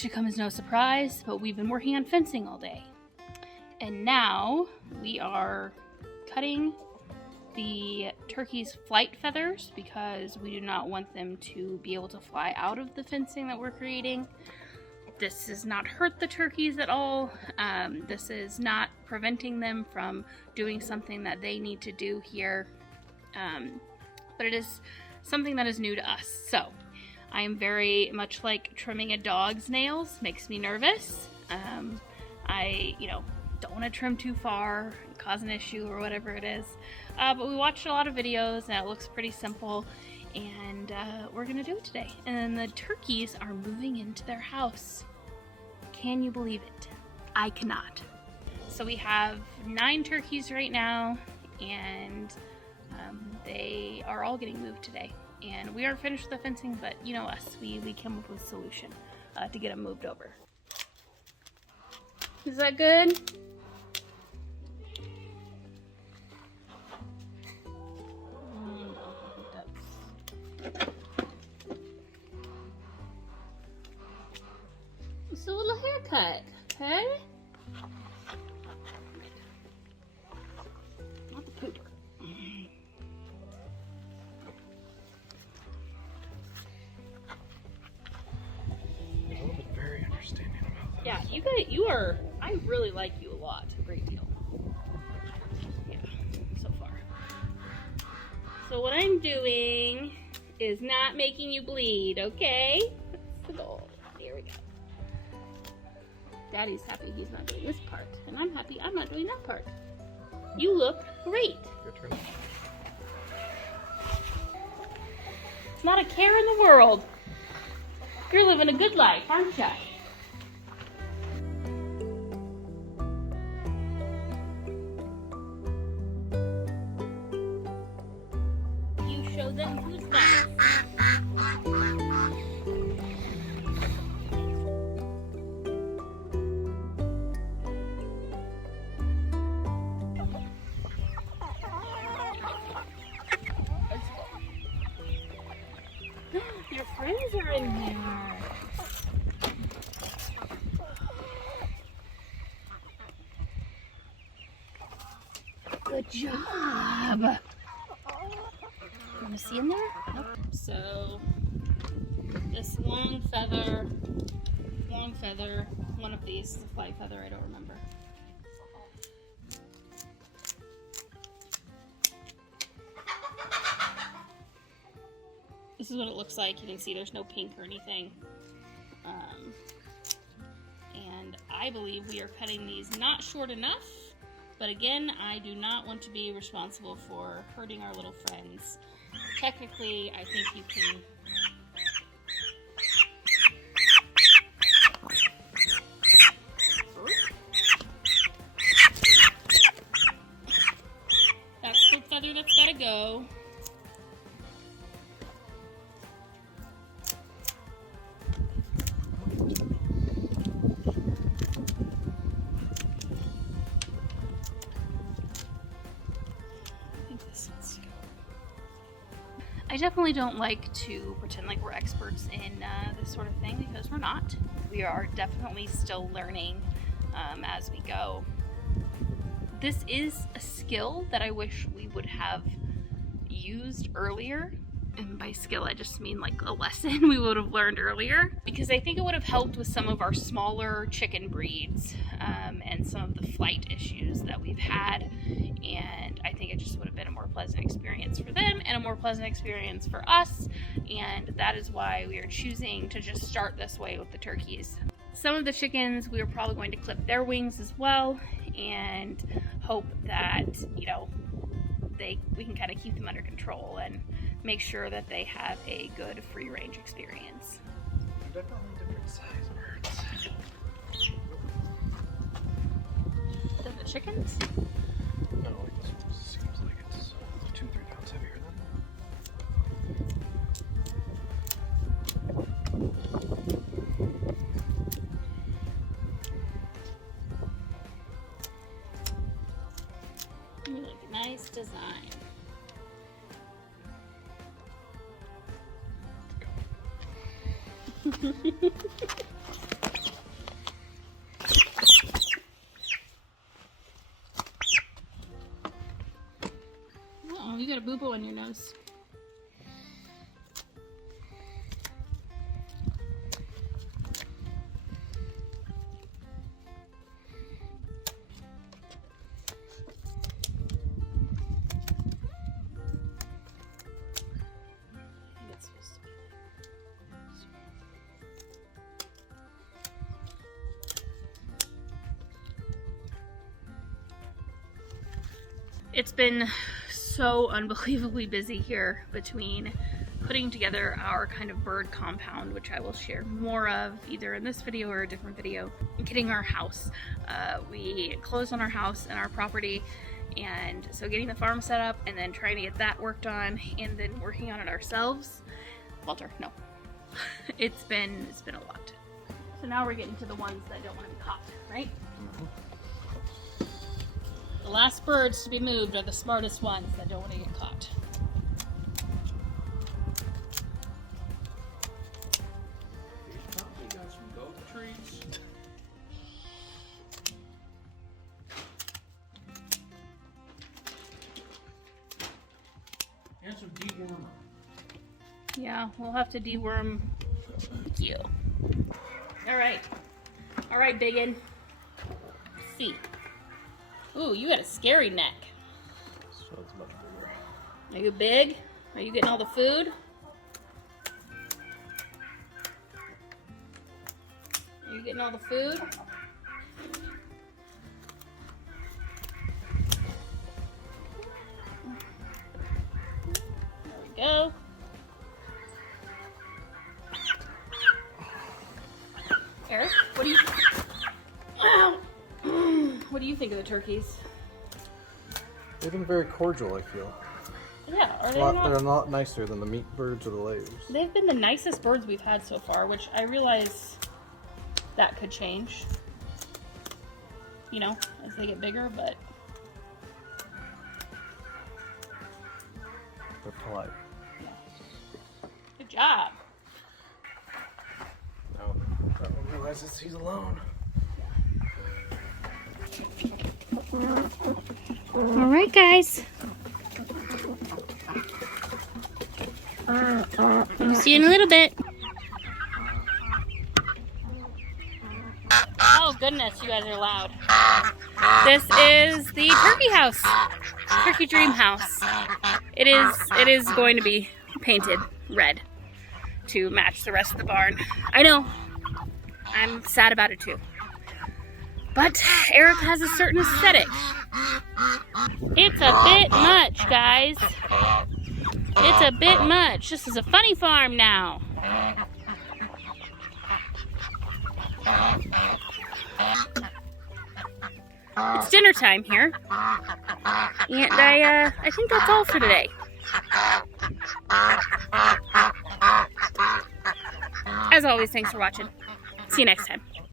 should come as no surprise, but we've been working on fencing all day. And now we are cutting the turkey's flight feathers because we do not want them to be able to fly out of the fencing that we're creating. This does not hurt the turkeys at all. This is not preventing them from doing something that they need to do here. But it is something that is new to us. So I am very much like trimming a dog's nails, makes me nervous. I, don't want to trim too far and cause an issue or whatever it is. But we watched a lot of videos and it looks pretty simple, and we're gonna do it today. And then the turkeys are moving into their house. Can you believe it? I cannot. So we have 9 turkeys right now, and they are all getting moved today. And we aren't finished with the fencing, but you know us, we came up with a solution to get them moved over. Is that good? It's a little haircut, okay? Not the poop. Very understanding about that. Yeah, I really like you a lot, a great deal. Yeah, so far. So what I'm doing is not making you bleed, okay? That's the goal. Here we go. Daddy's happy he's not doing this part, and I'm happy I'm not doing that part. You look great. Your turn. It's not a care in the world. You're living a good life, aren't you? You show them who's boss. Your friends are in here. Good job. Want to see in there? Nope. So this long feather, one of these is a flight feather, I don't remember. This is what it looks like. You can see there's no pink or anything. And I believe we are cutting these not short enough, but again, I do not want to be responsible for hurting our little friends. Technically, I think you can... That's the feather that's gotta go. I definitely don't like to pretend like we're experts in this sort of thing, because we're not. We are definitely still learning as we go. This is a skill that I wish we would have used earlier. And by skill, I just mean like a lesson we would have learned earlier, because I think it would have helped with some of our smaller chicken breeds and some of the flight issues that we've had. And I think it just would have been a more pleasant experience for them and a more pleasant experience for us. And that is why we are choosing to just start this way with the turkeys. Some of the chickens, we are probably going to clip their wings as well, and hope that, we can kind of keep them under control and make sure that they have a good free range experience. They're definitely different size birds. The chickens? No, this one seems like it's 2-3 pounds heavier Nice design. nose. It's been so unbelievably busy here between putting together our kind of bird compound, which I will share more of either in this video or a different video, and getting our house. We closed on our house and our property, and so getting the farm set up and then trying to get that worked on and then working on it ourselves. Walter, no. It's been a lot. So now we're getting to the ones that don't want to be caught, right? The last birds to be moved are the smartest ones that don't want to get caught. We got some goat treats. And some dewormer. Yeah, we'll have to deworm you. Alright. Alright, biggin. Let's see. Ooh, you got a scary neck. So it's much bigger. Are you big? Are you getting all the food? Are you getting all the food? There we go. Eric, what do you... Ow! What do you think of the turkeys? They've been very cordial, I feel. Yeah, are they They're not? a lot nicer than the meat birds or the layers. They've been the nicest birds we've had so far, which I realize that could change, you know, as they get bigger, but... They're polite. Good job. Now, that one realizes he's alone. All right, guys. See you in a little bit. Oh goodness, you guys are loud. This is the turkey house, turkey dream house. It is going to be painted red to match the rest of the barn. I know, I'm sad about it too. But Eric has a certain aesthetic. It's a bit much, guys. It's a bit much. This is a funny farm now. It's dinner time here. And I think that's all for today. As always, thanks for watching. See you next time.